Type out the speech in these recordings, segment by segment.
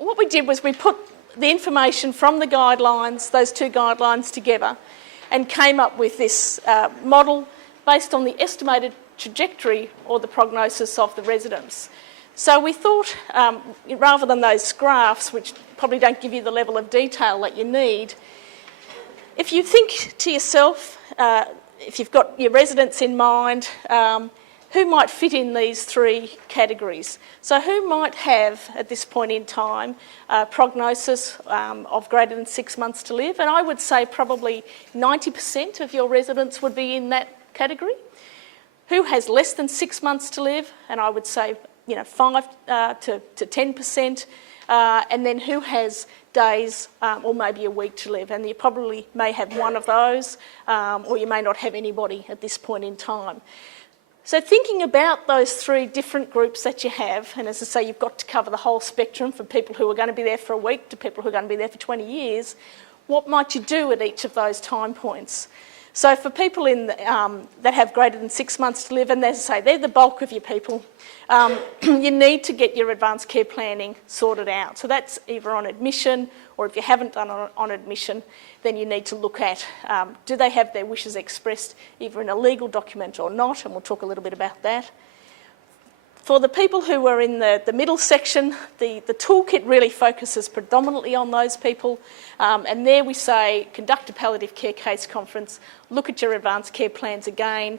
what we did was we put the information from the guidelines, those two guidelines together, and came up with this model based on the estimated trajectory or the prognosis of the residents. So we thought, rather than those graphs, which probably don't give you the level of detail that you need, if you think to yourself, if you've got your residents in mind, who might fit in these three categories? So who might have, at this point in time, a prognosis of greater than 6 months to live? And I would say probably 90% of your residents would be in that category. Who has less than 6 months to live? And I would say 5 to 10%. And then who has days or maybe a week to live? And you probably may have one of those, or you may not have anybody at this point in time. So thinking about those three different groups that you have, and as I say, you've got to cover the whole spectrum from people who are going to be there for a week to people who are going to be there for 20 years, what might you do at each of those time points? So for people that have greater than 6 months to live, and as I say, they're the bulk of your people, you need to get your advanced care planning sorted out. So that's either on admission, or if you haven't done it on admission, then you need to look at, do they have their wishes expressed either in a legal document or not, and we'll talk a little bit about that. For the people who are in the middle section, the toolkit really focuses predominantly on those people, and there we say conduct a palliative care case conference, look at your advanced care plans again,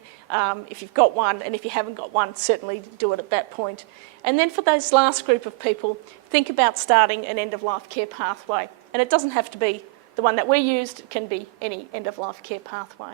if you've got one, and if you haven't got one, certainly do it at that point. And then for those last group of people, think about starting an end-of-life care pathway, and it doesn't have to be the one that we used, it can be any end-of-life care pathway.